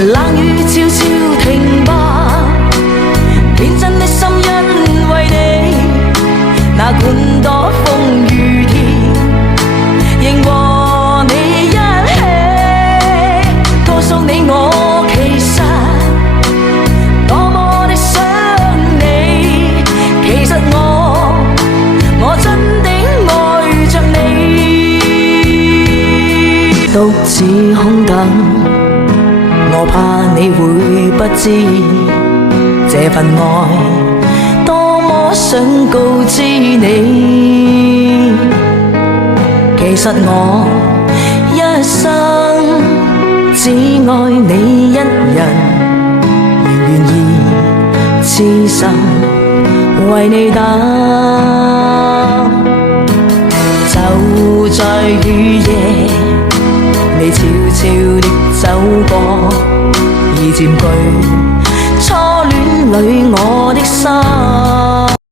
冷雨悄悄停吧，天真的心因為你，那管多風雨天，仍和你一起，告訴你我其實多麼的想你，其實我真的愛着你，獨自空等。我怕你會不知這份愛多麼想告知你，其實我一生只愛你一人，而願意痴心為你等。就在雨夜，你悄悄地走過，已佔據初戀裏我的心。